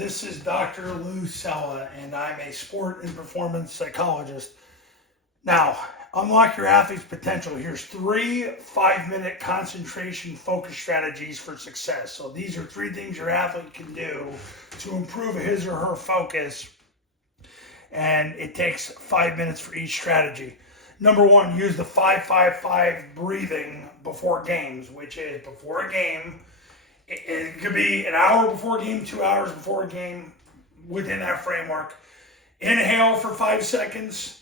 This is Dr. Lou Sella, and I'm a sport and performance psychologist. Now, unlock your athlete's potential. Here's 3 5-minute concentration focus strategies for success. So these are 3 things your athlete can do to improve his or her focus, and it takes 5 minutes for each strategy. Number 1, use the 5-5-5 breathing before games, which is before a game. It could be an hour before a game, 2 hours before a game, within that framework. Inhale for 5 seconds,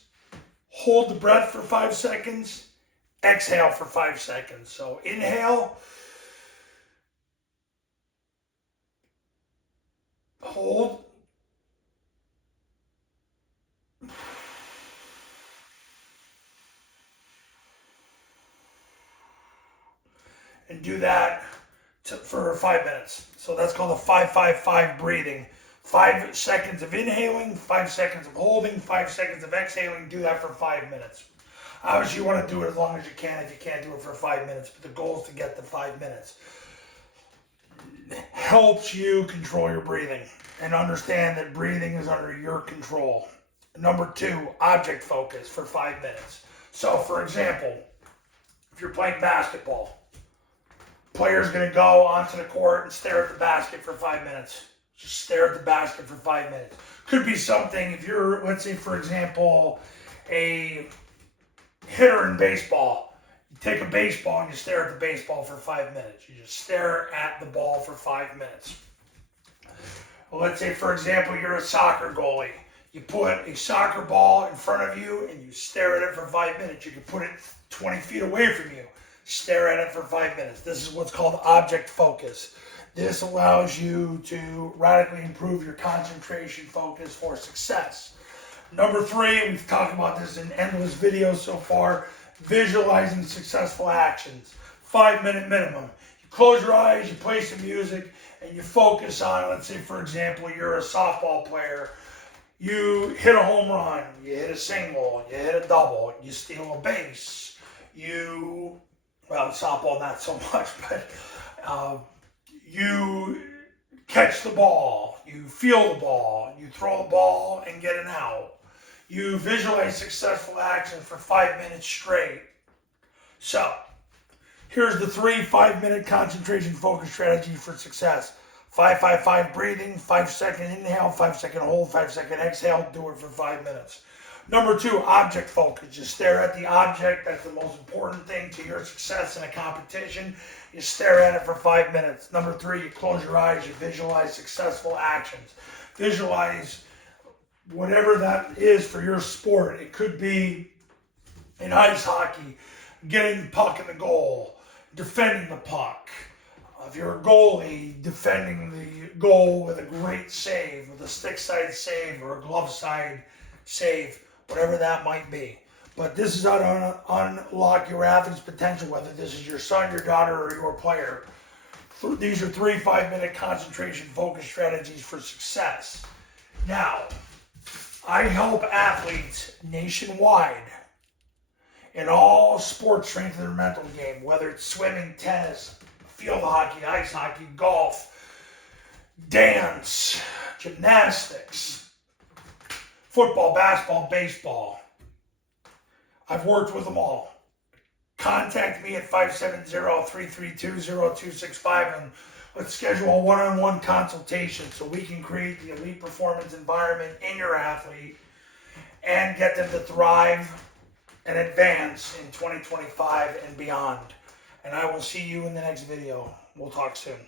hold the breath for 5 seconds, exhale for 5 seconds. So inhale, hold, and do that for 5 minutes. So that's called the 5-5-5 breathing. 5 seconds of inhaling, 5 seconds of holding, 5 seconds of exhaling. Do that for 5 minutes. Obviously, you want to do it as long as you can if you can't do it for 5 minutes, but the goal is to get to 5 minutes. It helps you control your breathing and understand that breathing is under your control. Number 2, object focus for 5 minutes. So, for example, if you're playing basketball, player's going to go onto the court and stare at the basket for 5 minutes. Just stare at the basket for 5 minutes. Could be something, if you're, let's say, for example, a hitter in baseball. You take a baseball and you stare at the baseball for 5 minutes. You just stare at the ball for 5 minutes. Well, let's say, for example, you're a soccer goalie. You put a soccer ball in front of you and you stare at it for 5 minutes. You can put it 20 feet away from you. Stare at it for 5 minutes. This is what's called object focus. This allows you to radically improve your concentration focus for success. Number 3, we've talked about this in endless videos so far, visualizing successful actions. 5-minute minimum. You close your eyes, you play some music, and you focus on, let's say, for example, you're a softball player. You hit a home run, you hit a single, you hit a double, you steal a base, well, softball not so much, but you catch the ball, you feel the ball, you throw the ball and get an out. You visualize successful actions for 5 minutes straight. So, here's the 3 5-minute concentration focus strategies for success. 5-5-5 breathing, 5-second inhale, 5-second hold, 5-second exhale. Do it for 5 minutes. Number 2, object focus. Just stare at the object. That's the most important thing to your success in a competition. You stare at it for 5 minutes. Number 3, you close your eyes. You visualize successful actions. Visualize whatever that is for your sport. It could be in ice hockey, getting the puck in the goal, defending the puck. If you're a goalie, defending the goal with a great save, with a stick side save or a glove side save, whatever that might be. But this is how to unlock your athlete's potential, whether this is your son, your daughter, or your player. These are 3 5-minute concentration focus strategies for success. Now, I help athletes nationwide in all sports strength their mental game, whether it's swimming, tennis, field hockey, ice hockey, golf, dance, gymnastics, football, basketball, baseball. I've worked with them all. Contact me at 570-332-0265 and let's schedule a one-on-one consultation so we can create the elite performance environment in your athlete and get them to thrive and advance in 2025 and beyond. And I will see you in the next video. We'll talk soon.